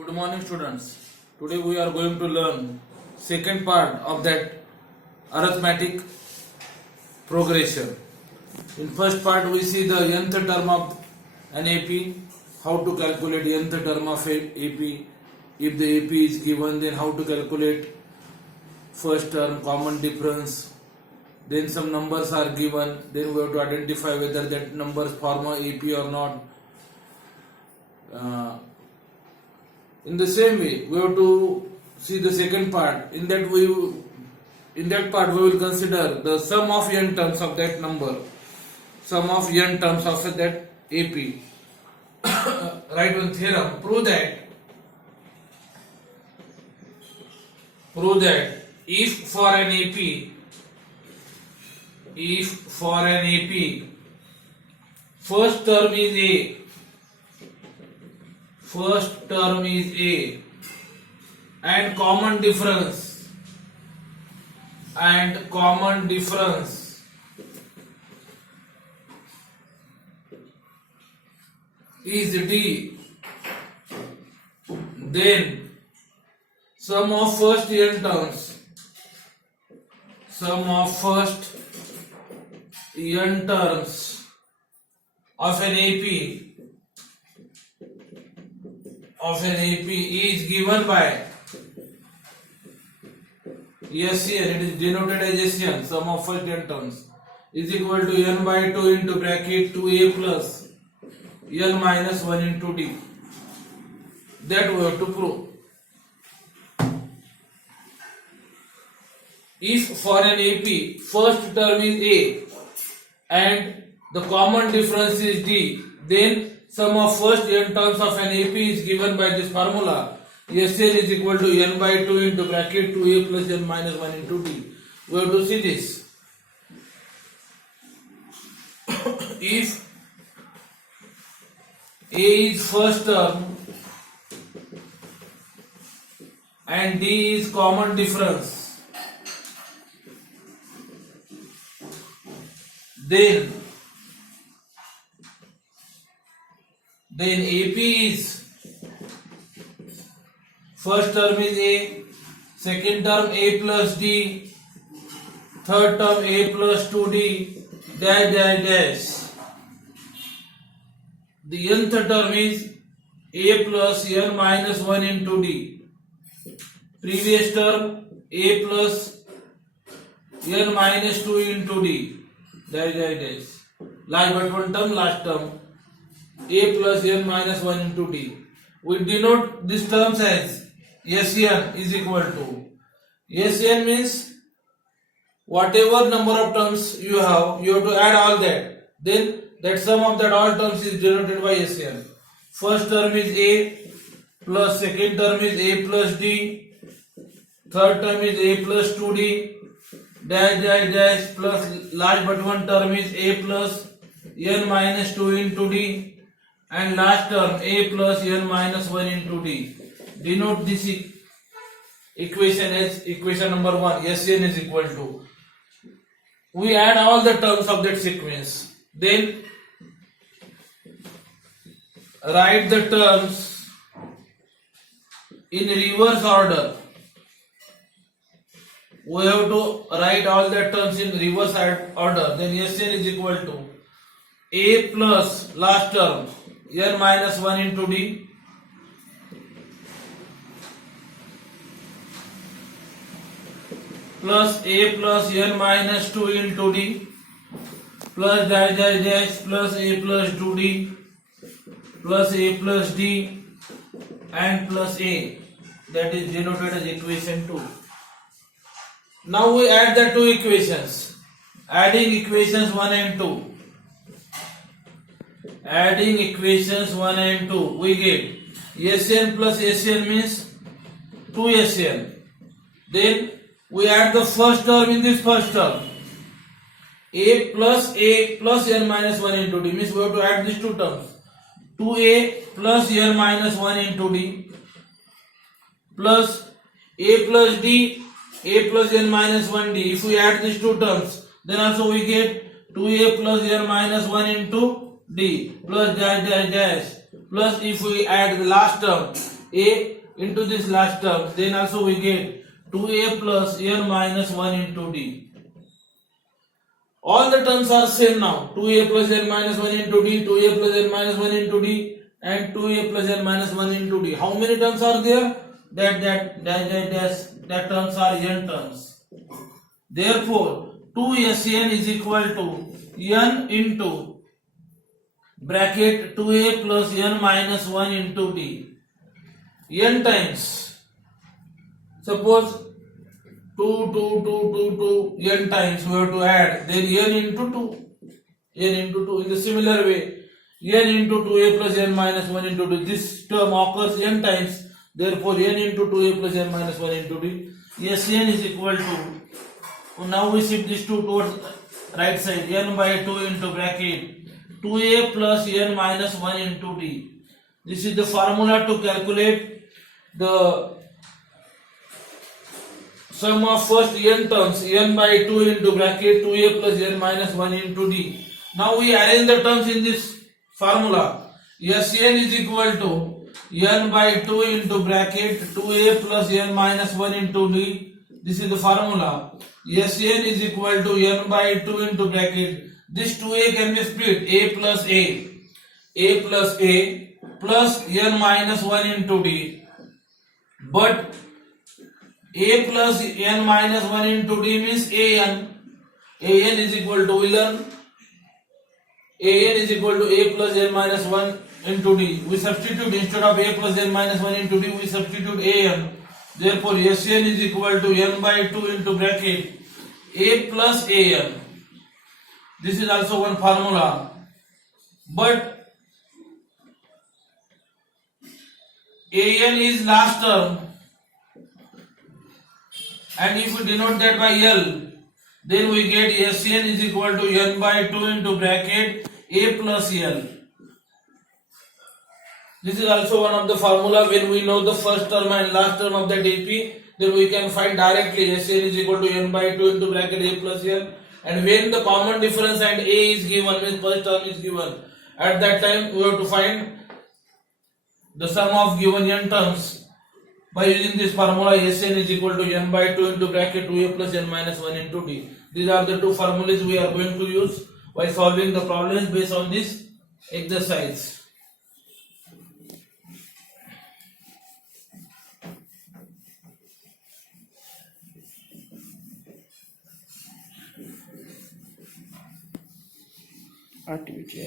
Good morning, students. Today we are going to learn second part of that arithmetic progression. In first part we see the nth term of an AP, how to calculate nth term of AP. If the AP is given, then how to calculate first term, common difference. Then some numbers are given, then we have to identify whether that numbers form a AP or not. In the same way, we have to see the second part. In that part we will consider the sum of n terms of that number, sum of n terms of that AP. Write one theorem. Prove that if for an AP first term is A and common difference is D, then sum of first n terms of an AP is given by SN. It is denoted as SN, sum of first n terms, is equal to n by 2 into bracket 2a plus n minus 1 into d. That we have to prove. If for an AP first term is A and the common difference is D, then sum of first n terms of an AP is given by this formula. Sn is equal to n by 2 into bracket 2a plus n minus 1 into d. We have to see this. If A is first term and D is common difference, then AP is first term is A, second term A plus D, third term A plus 2D, dash dash dash. The nth term is A plus n minus 1 into D. Previous term A plus n minus 2 into D, dash dash dash. Last but one term, last term A plus n minus 1 into D. We denote these terms as Sn is equal to, Sn means whatever number of terms you have to add all that. Then that sum of that all terms is denoted by Sn. First term is A plus second term is A plus D, third term is A plus 2D, dash dash dash, plus last but one term is A plus n minus 2 into D, and last term A plus n minus 1 into D. Denote this equation as equation number 1. Sn is equal to, we add all the terms of that sequence, then write the terms in reverse order. We have to write all the terms in reverse order. Then Sn is equal to A plus last term n minus 1 into D, plus A plus n minus 2 into D, plus dash dash dash, plus A plus 2D, plus A plus D, and plus A. That is denoted as equation 2. Now we add the two equations. Adding equations 1 and 2. Adding equations 1 and 2, we get Sn plus Sn means 2Sn. Then we add the first term in this first term. A plus n minus 1 into D, means we have to add these two terms. 2A plus n minus 1 into D, plus A plus D, A plus n minus 1D. If we add these two terms, then also we get 2A plus n minus 1 into D plus dash dash dash, plus if we add the last term a into this last term, then also we get 2a plus n minus 1 into d. All the terms are same now. 2a plus n minus 1 into d, 2a plus n minus 1 into d, and 2a plus n minus 1 into d. How many terms are there? That terms are n terms. Therefore, 2Sn is equal to n into bracket 2a plus n minus 1 into d. N times. Suppose 2 n times we have to add, then n into 2. N into 2 in the similar way. N into 2a plus n minus 1 into d. This term occurs n times. Therefore, n into 2a plus n minus 1 into d. Sn is equal to, now we shift this 2 towards right side, n by 2 into bracket 2a plus n minus 1 into d. This is the formula to calculate the sum of first n terms, n by 2 into bracket 2a plus n minus 1 into d. Now we arrange the terms in this formula. Sn is equal to n by 2 into bracket 2a plus n minus 1 into d. This is the formula. Sn is equal to n by 2 into bracket. This 2a can be split, a plus a plus n minus 1 into d. But a plus n minus 1 into d means an. An is equal to, we learn, an is equal to a plus n minus 1 into d. We substitute, instead of a plus n minus 1 into d, we substitute an. Therefore, Sn is equal to n by 2 into bracket a plus an. This is also one formula. But an is last term, and if we denote that by L, then we get Sn is equal to n by 2 into bracket a plus L. This is also one of the formula. When we know the first term and last term of the dp, then we can find directly Sn is equal to n by 2 into bracket a plus L. And when the common difference and a is given, means first term is given, at that time we have to find the sum of given n terms by using this formula. Sn is equal to n by 2 into bracket 2a plus n minus 1 into d. These are the two formulas we are going to use while solving the problems based on this exercise. Activity